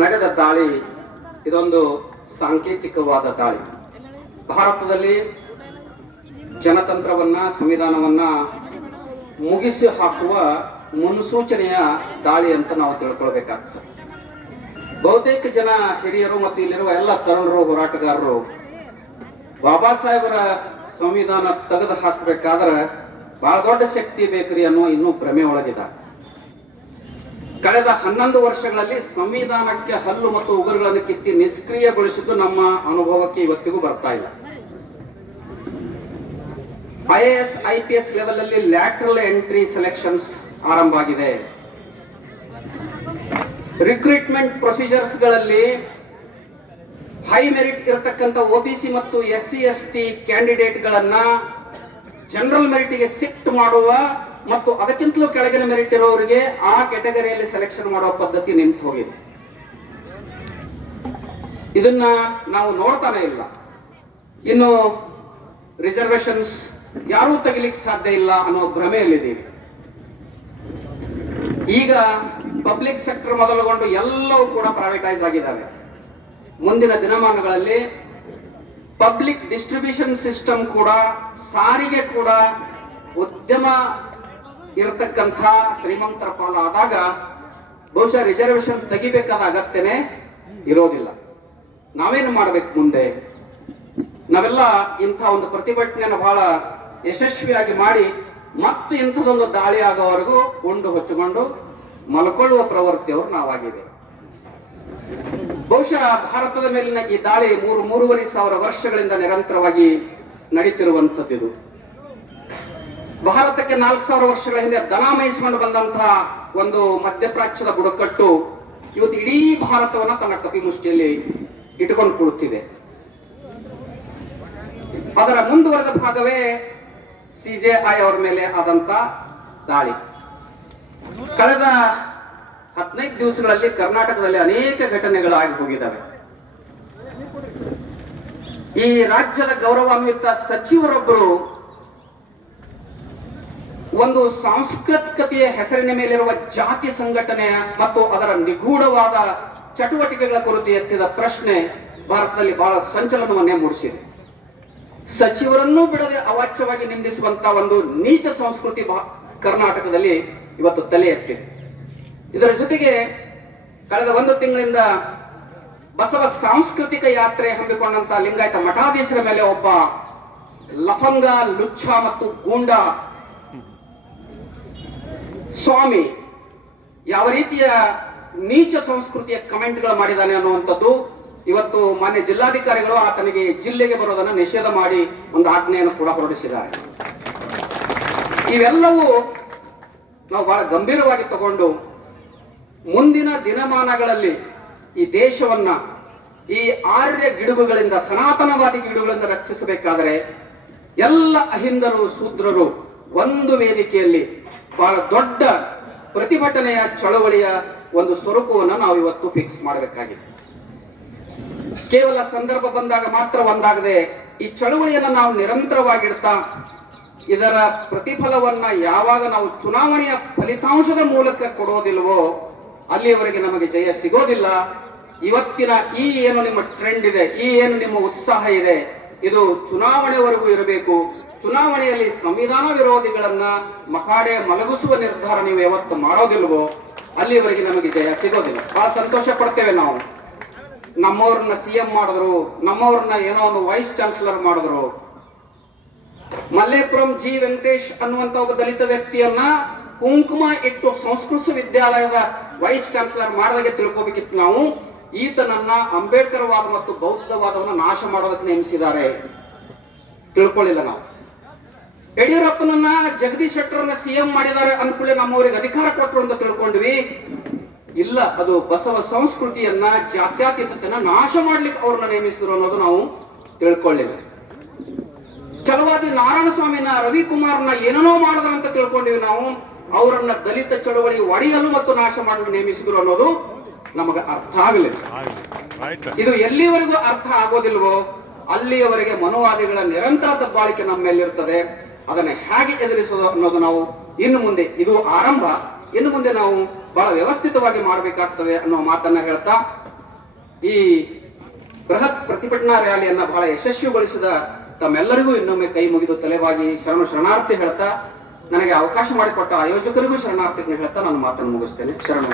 ನಡೆದ ದಾಳಿ ಇದೊಂದು ಸಾಂಕೇತಿಕವಾದ ದಾಳಿ. ಭಾರತದಲ್ಲಿ ಜನತಂತ್ರವನ್ನ, ಸಂವಿಧಾನವನ್ನ ಮುಗಿಸಿ ಹಾಕುವ ಮುನ್ಸೂಚನೆಯ ದಾಳಿ ಅಂತ ನಾವು ತಿಳ್ಕೊಳ್ಬೇಕಾಗ್ತದೆ. ಬಹುತೇಕ ಜನ ಹಿರಿಯರು ಮತ್ತು ಇಲ್ಲಿರುವ ಎಲ್ಲ ತರುಣರು, ಹೋರಾಟಗಾರರು ಬಾಬಾ ಸಾಹೇಬರ ಸಂವಿಧಾನ ತೆಗೆದು ಹಾಕಬೇಕಾದ್ರೆ ಬಹಳ ದೊಡ್ಡ ಶಕ್ತಿ ಬೇಕ್ರಿ ಅನ್ನೋ ಇನ್ನೂ ಭ್ರಮೆ ಒಳಗಿದ್ದಾರೆ. ಕಳೆದ 11 ವರ್ಷಗಳಲ್ಲಿ ಸಂವಿಧಾನಕ್ಕೆ ಹಲ್ಲು ಮತ್ತು ಉಗುರುಗಳನ್ನು ಕಿತ್ತಿ ನಿಷ್ಕ್ರಿಯಗೊಳಿಸಿದ್ದು ನಮ್ಮ ಅನುಭವಕ್ಕೆ ಇವತ್ತಿಗೂ ಬರ್ತಾ ಇಲ್ಲ. IAS IPS ಲೆವೆಲ್ ಅಲ್ಲಿ ಲ್ಯಾಟ್ರಲ್ ಎಂಟ್ರಿ ಸೆಲೆಕ್ಷನ್ಸ್ ಆರಂಭ ಆಗಿದೆ. ರಿಕ್ರೂಟ್ಮೆಂಟ್ ಪ್ರೊಸೀಜರ್ಸ್ ಗಳಲ್ಲಿ ಹೈ ಮೆರಿಟ್ ಇರತಕ್ಕಂಥ OBC ಮತ್ತು SC ST ಕ್ಯಾಂಡಿಡೇಟ್ ಗಳನ್ನ ಜನರಲ್ ಮೆರಿಟ್ಗೆ ಶಿಫ್ಟ್ ಮಾಡುವ ಮತ್ತು ಅದಕ್ಕಿಂತಲೂ ಕೆಳಗಿನ ಮೆರಿಟ್ ಇರೋರಿಗೆ ಆ ಕ್ಯಾಟಗರಿಯಲ್ಲಿ ಸೆಲೆಕ್ಷನ್ ಮಾಡುವ ಪದ್ಧತಿ ನಿಂತು ಹೋಗಿದೆ. ಇದನ್ನ ನಾವು ನೋಡ್ತಾನೆ ಇಲ್ಲ. ಇನ್ನು ರಿಸರ್ವೇಶನ್ಸ್ ಯಾರೂ ತೆಗಿಲಿಕ್ಕೆ ಸಾಧ್ಯ ಇಲ್ಲ ಅನ್ನೋ ಭ್ರಮೆಯಲ್ಲಿದ್ದೀವಿ. ಈಗ ಪಬ್ಲಿಕ್ ಸೆಕ್ಟರ್ ಮೊದಲುಗೊಂಡು ಎಲ್ಲವೂ ಕೂಡ ಪ್ರೈವೇಟೈಸ್ ಆಗಿದ್ದಾವೆ. ಮುಂದಿನ ದಿನಮಾನಗಳಲ್ಲಿ ಪಬ್ಲಿಕ್ ಡಿಸ್ಟ್ರಿಬ್ಯೂಷನ್ ಸಿಸ್ಟಮ್ ಕೂಡ, ಸಾರಿಗೆ ಕೂಡ ಉದ್ಯಮ ಇರತಕ್ಕಂಥ ಶ್ರೀಮಂತರ ಪಾಲಾದಾಗ ಬಹುಶಃ ರಿಸರ್ವೇಶನ್ ತೆಗಿಬೇಕಾದ ಅಗತ್ಯನೇ ಇರೋದಿಲ್ಲ. ನಾವೇನು ಮಾಡ್ಬೇಕು ಮುಂದೆ? ನಾವೆಲ್ಲ ಇಂಥ ಒಂದು ಪ್ರತಿಭಟನೆಯನ್ನು ಬಹಳ ಯಶಸ್ವಿಯಾಗಿ ಮಾಡಿ ಮತ್ತು ಇಂಥದೊಂದು ದಾಳಿ ಆಗೋವರೆಗೂ ಉಂಡು ಹೊಚ್ಚಿಕೊಂಡು ಮಲ್ಕೊಳ್ಳುವ ಪ್ರವೃತ್ತಿಯವರು ನಾವಾಗಿದೆ. ಬಹುಶಃ ಭಾರತದ ಮೇಲಿನ ಈ ದಾಳಿ 3-3.5 ವರ್ಷಗಳಿಂದ ನಿರಂತರವಾಗಿ ನಡೀತಿರುವಂಥದ್ದು. ಭಾರತಕ್ಕೆ 4,000 ವರ್ಷಗಳ ಹಿಂದೆ ದನ ಮೇಯಿಸಿಕೊಂಡು ಬಂದಂತಹ ಒಂದು ಮಧ್ಯಪ್ರಾಚ್ಯದ ಬುಡಕಟ್ಟು ಇವತ್ತು ಇಡೀ ಭಾರತವನ್ನ ತನ್ನ ಕಪಿಮುಷ್ಟಿಯಲ್ಲಿ ಇಟ್ಟುಕೊಂಡು ಕೂಡುತ್ತಿದೆ. ಅದರ ಮುಂದುವರೆದ ಭಾಗವೇ CJI ಅವರ ಮೇಲೆ ಆದಂತ ದಾಳಿ. ಕಳೆದ 15 ದಿವಸಗಳಲ್ಲಿ ಕರ್ನಾಟಕದಲ್ಲಿ ಅನೇಕ ಘಟನೆಗಳಾಗಿ ಹೋಗಿದ್ದಾವೆ. ಈ ರಾಜ್ಯದ ಗೌರವಾನ್ವಿತ ಸಚಿವರೊಬ್ಬರು ಒಂದು ಸಾಂಸ್ಕೃತಿಕತೆಯ ಹೆಸರಿನ ಮೇಲಿರುವ ಜಾತಿ ಸಂಘಟನೆ ಮತ್ತು ಅದರ ನಿಗೂಢವಾದ ಚಟುವಟಿಕೆಗಳ ಕುರಿತು ಎತ್ತಿದ ಪ್ರಶ್ನೆ ಭಾರತದಲ್ಲಿ ಬಹಳ ಸಂಚಲನವನ್ನೇ ಮೂಡಿಸಿದೆ. ಸಚಿವರನ್ನೂ ಬಿಡದೆ ಅವಾಚ್ಯವಾಗಿ ನಿಂದಿಸುವಂತ ಒಂದು ನೀಚ ಸಂಸ್ಕೃತಿ ಕರ್ನಾಟಕದಲ್ಲಿ ಇವತ್ತು ತಲೆ ಎತ್ತಿದೆ. ಇದರ ಜೊತೆಗೆ ಕಳೆದ 1 ತಿಂಗಳಿಂದ ಬಸವ ಸಾಂಸ್ಕೃತಿಕ ಯಾತ್ರೆ ಹಮ್ಮಿಕೊಂಡಂತ ಲಿಂಗಾಯತ ಮಠಾಧೀಶರ ಮೇಲೆ ಒಬ್ಬ ಲಫಂಗ, ಲುಚ್ಚ ಮತ್ತು ಗೂಂಡ ಸ್ವಾಮಿ ಯಾವ ರೀತಿಯ ನೀಚ ಸಂಸ್ಕೃತಿಯ ಕಮೆಂಟ್ಗಳು ಮಾಡಿದ್ದಾನೆ ಅನ್ನುವಂಥದ್ದು ಇವತ್ತು ಮಾನ್ಯ ಜಿಲ್ಲಾಧಿಕಾರಿಗಳು ಆತನಿಗೆ ಜಿಲ್ಲೆಗೆ ಬರೋದನ್ನ ನಿಷೇಧ ಮಾಡಿ ಒಂದು ಆಜ್ಞೆಯನ್ನು ಕೂಡ ಹೊರಡಿಸಿದ್ದಾರೆ. ಇವೆಲ್ಲವೂ ನಾವು ಬಹಳ ಗಂಭೀರವಾಗಿ ತಗೊಂಡು ಮುಂದಿನ ದಿನಮಾನಗಳಲ್ಲಿ ಈ ದೇಶವನ್ನ ಈ ಆರ್ಯ ಗಿಡುಗುಗಳಿಂದ, ಸನಾತನವಾದಿ ಗಿಡುಗಳಿಂದ ರಕ್ಷಿಸಬೇಕಾದರೆ ಎಲ್ಲ ಅಹಿಂದರು, ಶೂದ್ರರು ಒಂದು ವೇದಿಕೆಯಲ್ಲಿ ಬಹಳ ದೊಡ್ಡ ಪ್ರತಿಭಟನೆಯ ಚಳವಳಿಯ ಒಂದು ಸ್ವರೂಪವನ್ನು ನಾವು ಇವತ್ತು ಫಿಕ್ಸ್ ಮಾಡಬೇಕಾಗಿದೆ. ಕೇವಲ ಸಂದರ್ಭ ಬಂದಾಗ ಮಾತ್ರ ಒಂದಾಗದೆ ಈ ಚಳವಳಿಯನ್ನು ನಾವು ನಿರಂತರವಾಗಿಡ್ತಾ ಇದರ ಪ್ರತಿಫಲವನ್ನ ಯಾವಾಗ ನಾವು ಚುನಾವಣೆಯ ಫಲಿತಾಂಶದ ಮೂಲಕ ಕೊಡೋದಿಲ್ವೋ ಅಲ್ಲಿಯವರೆಗೆ ನಮಗೆ ಜಯ ಸಿಗೋದಿಲ್ಲ. ಇವತ್ತಿನ ಈ ಏನು ನಿಮ್ಮ ಟ್ರೆಂಡ್ ಇದೆ, ಈ ಏನು ನಿಮ್ಮ ಉತ್ಸಾಹ ಇದೆ, ಇದು ಚುನಾವಣೆವರೆಗೂ ಇರಬೇಕು. ಚುನಾವಣೆಯಲ್ಲಿ ಸಂವಿಧಾನ ವಿರೋಧಿಗಳನ್ನ ಮಕಾಡೆ ಮಲಗಿಸುವ ನಿರ್ಧಾರ ನೀವು ಯಾವತ್ತು ಮಾಡೋದಿಲ್ವೋ ಅಲ್ಲಿವರೆಗೆ ನಮಗೆ ಜಯ ಸಿಗೋದಿಲ್ಲ. ಬಹಳ ಸಂತೋಷ ಪಡ್ತೇವೆ ನಾವು. ನಮ್ಮವ್ರನ್ನ CM ಮಾಡಿದ್ರು, ನಮ್ಮವ್ರನ್ನ ಏನೋ ಒಂದು ವೈಸ್ ಚಾನ್ಸಲರ್ ಮಾಡಿದ್ರು. ಮಲ್ಲೇಪುರಂ G ವೆಂಕಟೇಶ್ ಅನ್ನುವಂತ ಒಬ್ಬ ದಲಿತ ವ್ಯಕ್ತಿಯನ್ನ ಕುಂಕುಮ ಇಟ್ಟು ಸಂಸ್ಕೃತ ವಿದ್ಯಾಲಯದ ವೈಸ್ ಚಾನ್ಸಲರ್ ಮಾಡಿದಾಗೆ ತಿಳ್ಕೋಬೇಕಿತ್ತು ನಾವು. ಈತನನ್ನ ಅಂಬೇಡ್ಕರ್ ವಾದ ಮತ್ತು ಬೌದ್ಧವಾದವನ್ನ ನಾಶ ಮಾಡೋದಕ್ಕೆ ನೇಮಿಸಿದ್ದಾರೆ, ತಿಳ್ಕೊಳ್ಳಿಲ್ಲ ನಾವು. ಯಡಿಯೂರಪ್ಪನನ್ನ ಜಗದೀಶ್ ಶೆಟ್ಟರ್ನ CM ಮಾಡಿದ್ದಾರೆ ಅಂದ್ಕೊಳ್ಳಿ ನಮ್ಮವರಿಗೆ ಅಧಿಕಾರ ಕೊಟ್ಟರು ಅಂತ ತಿಳ್ಕೊಂಡ್ವಿ. ಇಲ್ಲ, ಅದು ಬಸವ ಸಂಸ್ಕೃತಿಯನ್ನ, ಜಾತ್ಯತೀತತೆಯನ್ನ ನಾಶ ಮಾಡ್ಲಿಕ್ಕೆ ಅವ್ರನ್ನ ನೇಮಿಸಿದ್ರು ಅನ್ನೋದು ನಾವು ತಿಳ್ಕೊಳ್ಳಿಲ್ಲ. ಛಲವಾದಿ ನಾರಾಯಣ ಸ್ವಾಮಿನ, ರವಿಕುಮಾರ್ನ ಏನೇನೋ ಮಾಡಿದ್ರು ಅಂತ ತಿಳ್ಕೊಂಡಿವಿ ನಾವು. ಅವರನ್ನ ದಲಿತ ಚಳವಳಿ ಒಡೆಯಲು ಮತ್ತು ನಾಶ ಮಾಡಲು ನೇಮಿಸಿದ್ರು ಅನ್ನೋದು ನಮಗೆ ಅರ್ಥ ಆಗಲಿಲ್ಲ. ಇದು ಎಲ್ಲಿವರೆಗೂ ಅರ್ಥ ಆಗೋದಿಲ್ವೋ ಅಲ್ಲಿಯವರೆಗೆ ಮನುವಾದಿಗಳ ನಿರಂತರ ದಬ್ಬಾಳಿಕೆ ನಮ್ಮ ಮೇಲಿರ್ತದೆ. ಅದನ್ನ ಹೇಗೆ ಎದುರಿಸೋದು ಅನ್ನೋದು ನಾವು ಇನ್ನು ಮುಂದೆ, ಇದು ಆರಂಭ, ಇನ್ನು ಮುಂದೆ ನಾವು ಬಹಳ ವ್ಯವಸ್ಥಿತವಾಗಿ ಮಾಡಬೇಕಾಗ್ತದೆ ಅನ್ನೋ ಮಾತನ್ನ ಹೇಳ್ತಾ ಈ ಬೃಹತ್ ಪ್ರತಿಭಟನಾ ರ್ಯಾಲಿಯನ್ನ ಬಹಳ ಯಶಸ್ವಿಗೊಳಿಸಿದ ತಮ್ಮೆಲ್ಲರಿಗೂ ಇನ್ನೊಮ್ಮೆ ಕೈ ಮುಗಿದು ತಲೆಬಾಗಿ ಶರಣಾರ್ಥಿ ಹೇಳ್ತಾ, ನನಗೆ ಅವಕಾಶ ಮಾಡಿಕೊಟ್ಟ ಆಯೋಜಕರಿಗೂ ಶರಣಾರ್ಥಿಗಳನ್ನ ಹೇಳ್ತಾ ನಾನು ಮಾತನ್ನು ಮುಗಿಸ್ತೇನೆ. ಶರಣ.